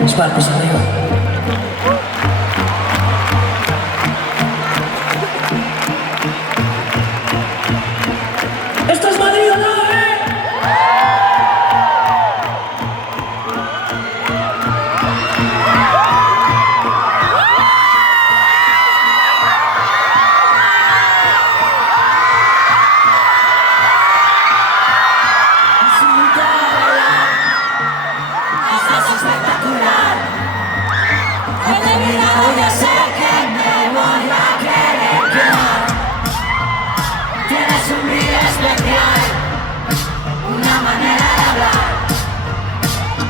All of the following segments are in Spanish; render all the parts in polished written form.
Los palcos arriba. ¡Esto es Madrid o no, Ya sé que me voy a querer quedar. Tienes un brillo especial, una manera de hablar,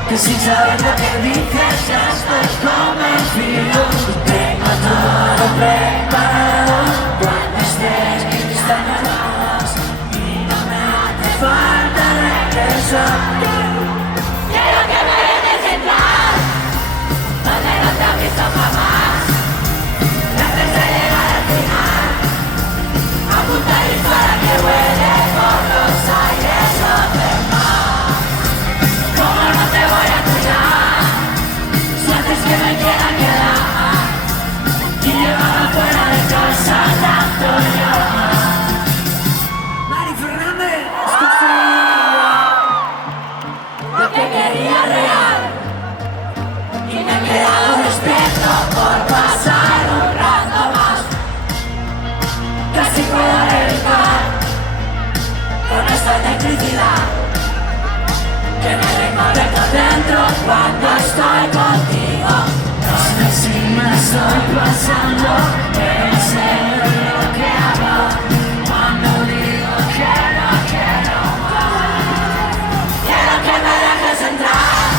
que sin saber lo que dices ya estoy convencido. Tengo todo preparado cuando estés lista me vas y no me hace falta regresar. Quiero que me dejes entrar donde no te has visto jamás. Para que huele por los aires los demás. ¿Cómo no te voy a cuidar si haces que me quiera quedar y llevarla fuera de casa tanto ya? Mari Fernández, lo que quería real y me he quedado despierto por pasar un rato más. Casi puedo reventar con esta electricidad que me recorre por dentro cuando estoy contigo. No sé si me estoy pasando, pero sé lo que hago cuando digo que no quiero más. Quiero que me dejes entrar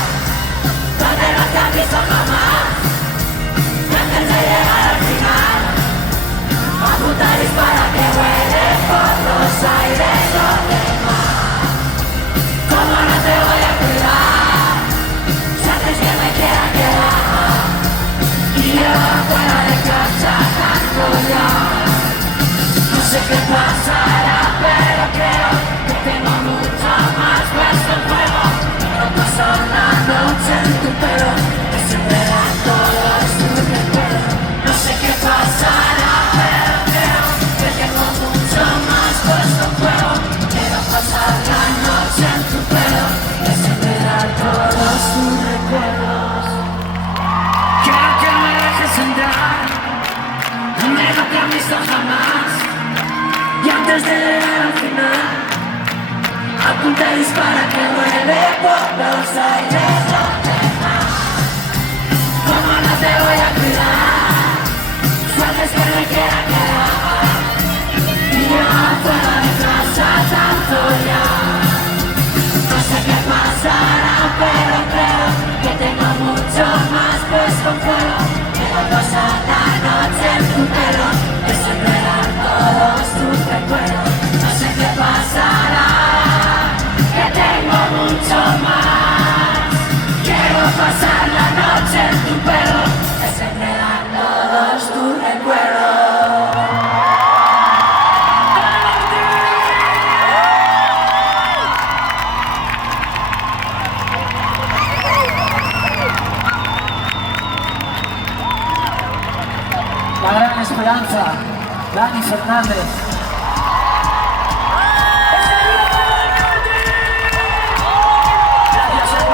donde no te has visto jamás. Antes de llegar al final, apunta y dispara que huele por los aires los demás. ¿Cómo no te voy a cuidar si haces que me quiera quedar y llevar fuera de casa tanto ya? No sé qué pasará, pero creo que tengo mucho más puesto en juego. Quiero pasar la noche en tu pelo, que se verán todos tus recuerdos. No sé qué pasará, pero creo que tengo mucho más puesto en juego. Quiero pasar la noche en tu pelo, que se verán todos tus recuerdos. Quiero que me dejes entrar donde no te han visto jamás. Y antes de llegar al final, apunta y dispara que vuele por los aires los demás. ¿Cómo no te voy a cuidar si haces que me quiera quedar y llevar fuera de casa tanto ya? No sé qué pasará, pero creo que tengo mucho más puesto en juego. Quiero pasar la noche en tu pelo, que se verán todos tus recuerdos. No sé qué pasará, que tengo mucho más. Quiero pasar la noche en tu pelo, que se verán todos tus recuerdos. la gran esperanza, Dani Fernández.